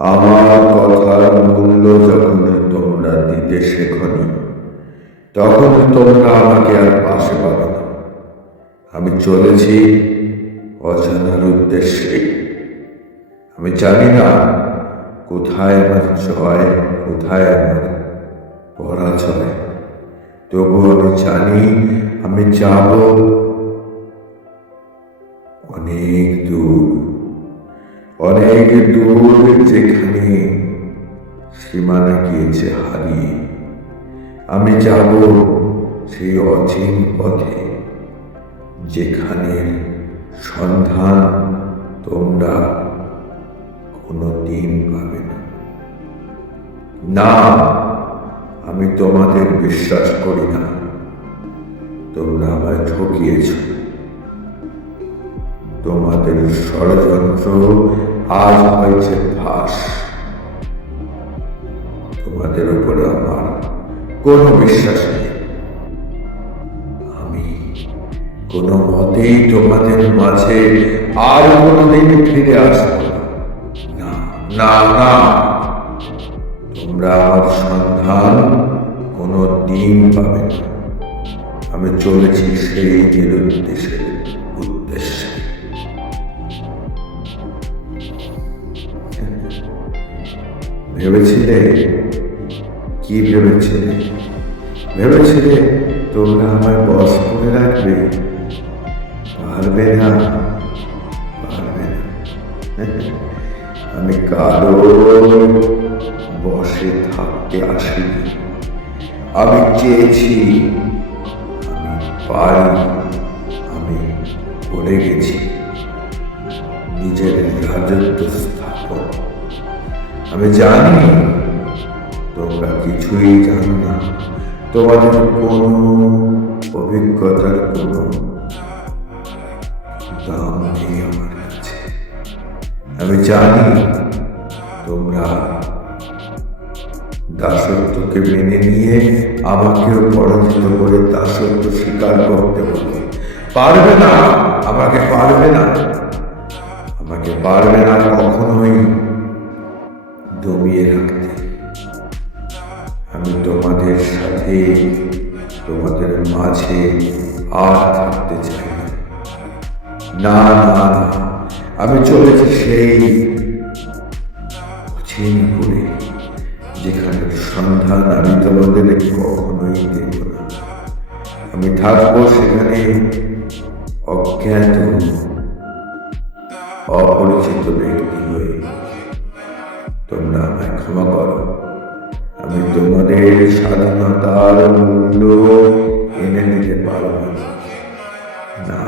আমার কথার মূল্য যখন তোমরা দিতে শেখনি, তখন তোমরা আমাকে আর পাশে পাবে না। আমি চলেছি অজানার উদ্দেশ্যে। আমি জানি না কোথায় আমার জয়, কোথায় আমার পরাজয়। তবু আমি জানি আমি যাব অনেক দূর, অনেক দূর, যেখানে সীমানা গিয়েছে হারিয়ে। আমি যাব সেই অচিন পথে, যেখানে সন্ধান তোমরা কোনোদিন পাবে না। না, আমি তোমাদের বিশ্বাস করি না। তোমরা আমায় ঠকিয়েছ। তোমাদের ষড়যন্ত্র আজ হয়েছে ফাঁস। তোমাদের উপরে আমার কোনো বিশ্বাস নেই। আমি কোনো মতেই তোমাদের মাঝে আর কোনোদিন ফিরে আসবো না। না, না, তোমরা আমার সন্ধান কোনো দিন পাবে না। আমি চলেছি সেই নিরুদ্দেশের উদ্দেশ্যে। ভেবেছিলে? কি ভেবেছিলে? ভেবেছিলে তোমরা আমায় বশ করে রাখবে? পারবে না, পারবে না। আমি কারো বশে থাকতে আসিনি। আমি চেয়েছি, আমি পারি, আমি করে গেছি নিজের রাজত্ব স্থাপন। আমি জানি তোমরা কিছুই জানো না। তোমাদের কোনো অভিজ্ঞতার কোনো দাম নেই আমার কাছে। আমি জানি তোমরা দাসত্বকে মেনে নিয়ে আমাকেও পরাজিত করে দাসত্ব স্বীকার করতে বলে। পারবে না, আমাকে পারবে না, আমাকে পারবে না কখনোই দমিয়ে রাখতে। আমি তোমাদের সাথে, তোমাদের মাঝে আর থাকতে চাই না। না, না, না, আমি চলেছি সেই অচিনপুরে, যেখানে সন্ধান আমি তোমাদের কখনোই দেব না। আমি থাকবো সেখানে অজ্ঞাত, অপরিচিত ব্যক্তি হয়ে। তোমরা আমায় ক্ষমা করো। আমি তোমাদের স্বাধীনতার মূল্য এনে দিতে পারব না। না,